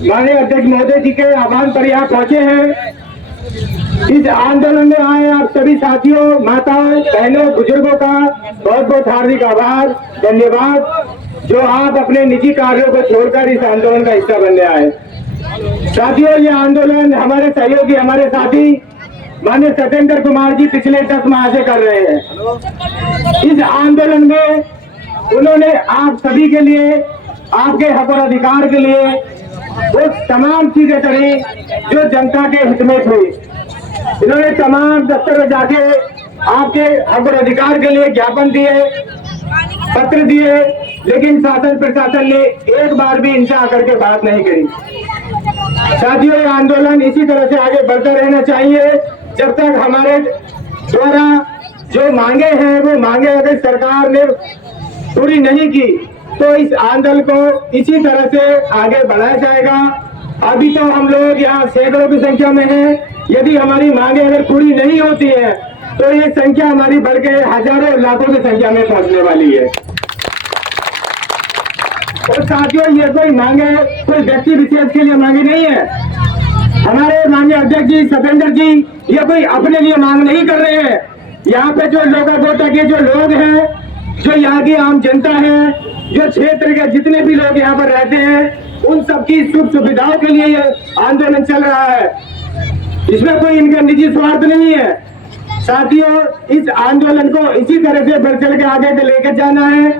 माननीय अध्यक्ष महोदय जी के आह्वान पर यहाँ पहुंचे हैं। इस आंदोलन में आए आप सभी साथियों, माताओं, बहनों, बुजुर्गों का बहुत बहुत हार्दिक आभार, धन्यवाद जो आप अपने निजी कार्यों को छोड़कर इस आंदोलन का हिस्सा बनने आए। साथियों, ये आंदोलन हमारे सहयोगी, हमारे साथी माननीय सत्येंद्र कुमार जी पिछले 10 माह से कर रहे हैं। इस आंदोलन में उन्होंने आप सभी के लिए, आपके हक और अधिकार के लिए वो तमाम चीजें करी जो जनता के हित में थी। इन्होंने तमाम दफ्तर में जाके आपके हक और अधिकार के लिए ज्ञापन दिए, पत्र दिए, लेकिन शासन प्रशासन ने एक बार भी इनसे आकर के बात नहीं करी। साथियों, ये आंदोलन इसी तरह से आगे बढ़ता रहना चाहिए जब तक हमारे द्वारा जो मांगे हैं वो मांगे अगर सरकार ने पूरी नहीं की तो इस आंदोलन को इसी तरह से आगे बढ़ाया जाएगा। अभी तो हम लोग यहाँ सैकड़ों की संख्या में हैं। यदि हमारी मांगे अगर पूरी नहीं होती है तो ये संख्या हमारी बढ़ के हजारों लाखों की संख्या में पहुंचने वाली है। और साथियों, ये कोई मांगे कोई व्यक्ति विशेष के लिए मांगी नहीं है। हमारे माननीय अध्यक्ष जी सत्येंद्र जी ये कोई अपने लिए मांग नहीं कर रहे हैं। यहाँ पे जो लोकागोटा के जो लोग हैं, जो यहाँ की आम जनता है, जो क्षेत्र के जितने भी लोग यहाँ पर रहते हैं, उन सबकी सुख सुविधाओं के लिए ये आंदोलन चल रहा है। इसमें कोई इनका निजी स्वार्थ नहीं है। साथियों, इस आंदोलन को इसी तरह से बढ़ चढ़ के आगे लेकर जाना है।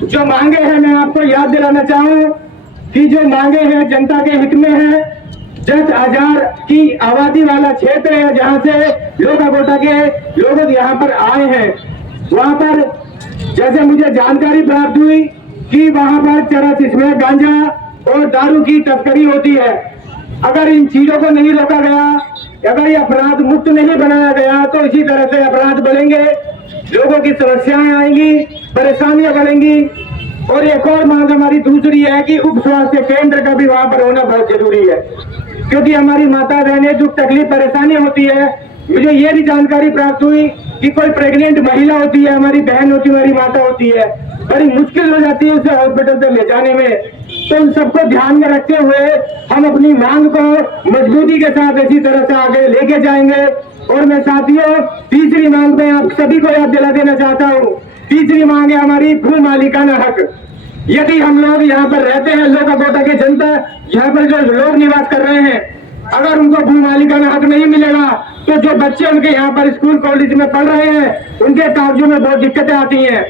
जो मांगे हैं, मैं आपको याद दिलाना चाहूँ कि जो मांगे हैं जनता के हित में है। 10,000 की आबादी वाला क्षेत्र है जहाँ से लोकागोटा के लोग यहाँ पर आए हैं। वहाँ पर जैसे मुझे जानकारी प्राप्त हुई कि वहाँ पर चरस इसमें गांजा और दारू की तस्करी होती है। अगर इन चीजों को नहीं रोका गया, अगर ये अपराध मुक्त नहीं बनाया गया तो इसी तरह से अपराध बढ़ेंगे, लोगों की समस्याएं आएंगी, परेशानियां बढ़ेंगी। और एक और मांग हमारी दूसरी है कि उप स्वास्थ्य केंद्र का भी वहाँ पर होना बहुत जरूरी है, क्योंकि हमारी माता बहनें जो तकलीफ परेशानी होती है। मुझे ये भी जानकारी प्राप्त हुई कि कोई प्रेग्नेंट महिला होती है, हमारी बहन होती है, हमारी माता होती है, बड़ी मुश्किल हो जाती है उसे हॉस्पिटल से ले जाने में। तो उन सबको ध्यान में रखते हुए हम अपनी मांग को मजबूती के साथ इसी तरह से आगे लेके जाएंगे। और मैं साथियों, तीसरी मांग में आप सभी को याद दिला देना चाहता हूँ। तीसरी मांग है हमारी भू मालिकाना हक। यदि हम लोग यहाँ पर रहते हैं, लोकागोटा की जनता यहाँ पर जो लोग निवास कर रहे हैं, अगर उनको भू मालिकाना हक नहीं मिलेगा तो जो बच्चे उनके यहाँ पर स्कूल कॉलेज में पढ़ रहे हैं उनके कागजों में बहुत दिक्कतें आती हैं।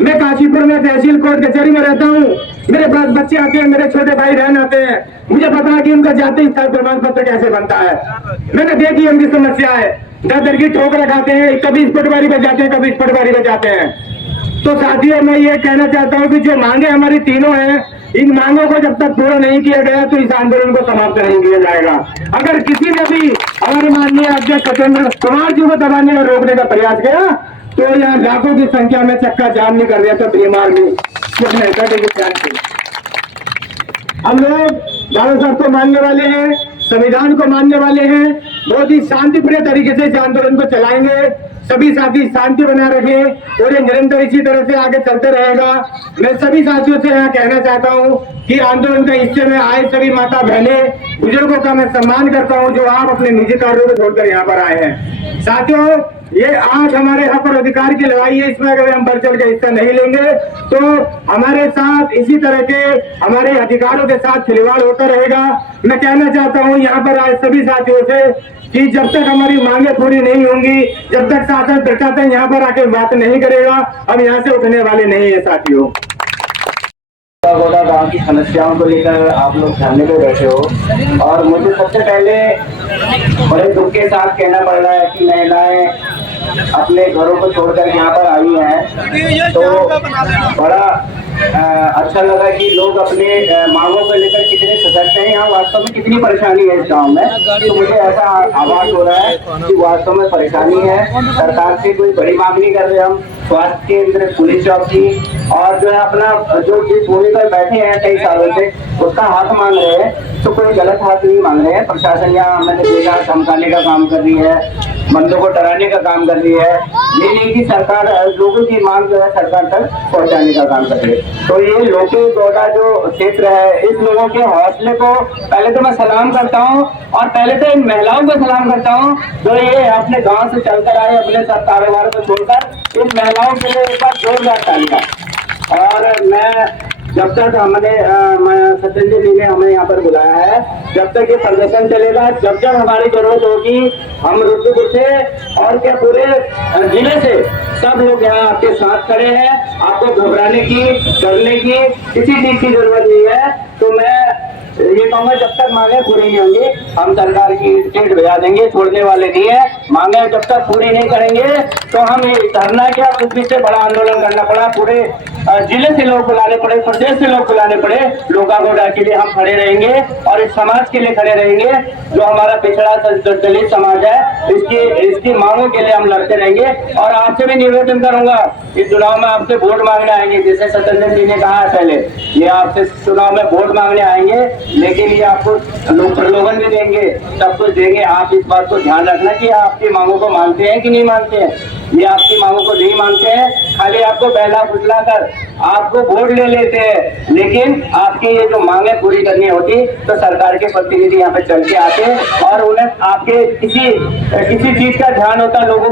मैं काशीपुर में तहसील कोर्ट कचहरी में रहता हूँ। मेरे पास बच्चे आते हैं, मेरे छोटे भाई रहन आते हैं। मुझे पता है कि उनका जाति स्थल प्रमाण पत्र कैसे बनता है। मैंने देखी उनकी समस्या है, दर की ठोकर खाते हैं, कभी इस पटवारी पर जाते हैं, कभी इस पटवारी पर जाते हैं। तो साथियों, मैं ये कहना चाहता हूँ कि जो मांगे हमारी तीनों हैं, इन मांगों को जब तक पूरा नहीं किया गया तो इस आंदोलन को समाप्त नहीं किया जाएगा। अगर किसी ने भी हमारे माननीय अध्यक्ष सत्येंद्र कुमार जी को दबाने और रोकने का प्रयास किया तो यहाँ लाखों की संख्या में चक्का जाम नहीं कर दिया तो बीमार नहीं। हम लोग भारत साहब को मानने वाले हैं, संविधान को मानने वाले हैं, बहुत ही शांतिप्रिय तरीके से इस आंदोलन को चलाएंगे। सभी साथी शांति बनाए रखें और ये निरंतर इसी तरह से आगे चलते रहेगा। मैं सभी साथियों से यहाँ कहना चाहता हूँ कि आंदोलन के हिस्से में आए सभी माता बहनें, बुजुर्गों का मैं सम्मान करता हूँ जो आप अपने निजी कार्यों को छोड़कर यहाँ पर आए हैं। साथियों, ये आज हमारे हक और अधिकार की लड़ाई है, इसमें अगर हम बढ़ चढ़ के हिस्सा नहीं लेंगे तो हमारे साथ इसी तरह के हमारे अधिकारों के साथ खिलवाड़ होता रहेगा। मैं कहना चाहता हूँ यहाँ पर आए सभी साथियों से कि जब तक हमारी मांगे पूरी नहीं होंगी, जब तक शासन प्रशासन यहाँ पर आके बात नहीं करेगा, हम यहाँ से उठने वाले नहीं है। साथियों, लोकागोटा गांव की समस्याओं को लेकर आप लोग धरने पे बैठे हो और मुझे सबसे पहले बड़े दुख के साथ कहना पड़ रहा है कि महिलाएं अपने घरों को छोड़कर यहाँ पर आई हैं, तो बड़ा अच्छा लगा कि लोग अपने मांगों को लेकर कितने सशक्त हैं। यहाँ वास्तव में कितनी परेशानी है इस गांव में, तो मुझे ऐसा आभास हो रहा है कि वास्तव में परेशानी है। सरकार से कोई बड़ी मांग नहीं कर रहे हम, स्वास्थ्य केंद्र, पुलिस चौकी और जो है अपना जो जिस भूमि पर बैठे हैं कई सालों से उसका हाथ मांग रहे हैं, तो कोई गलत हाथ नहीं मांग रहे हैं। प्रशासन यहाँ मैंने देखा धमकाने का काम कर रही है, बंदों को डराने का काम कर रही है। ये नहीं कि सरकार लोगों की मांग जो है सरकार तक पहुंचाने का काम कर रही है। तो ये लोके गोडा जो क्षेत्र है, इस लोगों के हौसले को पहले तो मैं सलाम करता हूँ, और पहले तो इन महिलाओं को सलाम करता हूँ जो ये अपने गांव से चलकर आए, अपने सब कारोबार को छोड़कर। इन महिलाओं के लिए एक बार जोरदार तालियां। और मैं जब तक सत्येंद्र जी ने हमें यहाँ पर बुलाया है, जब तक ये प्रदर्शन चलेगा, जब जब हमारी जरूरत होगी, हम रुद्रपुर से और क्या पूरे जिले से सब लोग यहाँ आपके साथ खड़े हैं। आपको घबराने की, डरने की किसी चीज की जरूरत नहीं है। तो मैं ये कहूँगा, जब तक मांगे पूरी नहीं होंगी, हम सरकार की सीट बजा देंगे, छोड़ने वाले नहीं है। मांगे जब तक पूरी नहीं करेंगे तो हम ये धरना क्या, कुछ से बड़ा आंदोलन करना पड़ा, पूरे जिले से लोग बुलाने पड़े, प्रदेश से लोग बुलाने पड़े, लोका गोडा के लिए हम खड़े रहेंगे और इस समाज के लिए खड़े रहेंगे। जो हमारा पिछड़ा दलित समाज है, इसकी मांगों के लिए हम लड़ते रहेंगे। और आपसे भी निवेदन करूंगा, इस चुनाव में आपसे वोट मांगने आएंगे, जैसे सत्येंद्र जी ने कहा है पहले, ये आपसे चुनाव में वोट मांगने आएंगे, लेकिन ये आपको लोग प्रलोभन भी देंगे, सब कुछ देंगे। आप इस बात को ध्यान रखना कि आपकी मांगों को मानते हैं कि नहीं मानते हैं। ये आपकी मांगों को नहीं मानते हैं, खाली आपको बहला फुसला कर आपको वोट ले लेते हैं, लेकिन आपकी ये जो मांगे पूरी करनी होती तो सरकार के प्रतिनिधि यहाँ पे चल के आते और उन्हें आपके किसी चीज का ध्यान होता, लोगों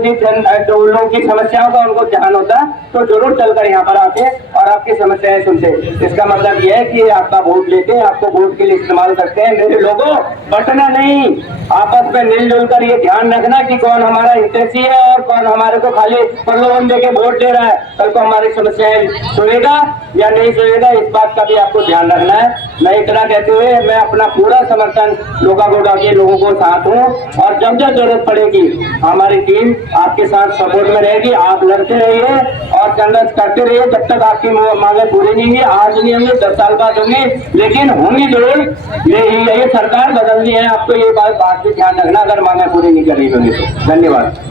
की समस्याओं का उनको ध्यान होता, तो जरूर चलकर यहाँ पर आते और आपकी समस्याएं सुनते। इसका मतलब यह है कि आपका वोट लेते हैं, आपको वोट के लिए इस्तेमाल करते हैं। मेरे लोगों, बटना नहीं, आपस में मिलजुल कर ये ध्यान रखना कि कौन हमारा हितैषी है और कौन हमारे को खाली प्रलोभन देके वोट दे रहा है। कल को हमारी समस्याएं सुनेगा या नहीं सुनेगा, इस बात का भी आपको ध्यान रखना है। मैं इतना कहते हुए मैं अपना पूरा समर्थन लोका गोडा के लोगों को साथ हूँ, और जब जब जरूरत पड़ेगी हमारी टीम आपके साथ सपोर्ट में रहेगी। आप लड़ते रहिए और संघर्ष करते रहिए जब तक आपकी मांगे पूरी नहीं होंगी। आज नहीं होंगी, 10 साल बाद होंगी, लेकिन होंगी जरूर। ये सरकार बदलनी है, आपको ये बात भी ध्यान रखना अगर मांगे पूरी नहीं करी होंगी तो। धन्यवाद।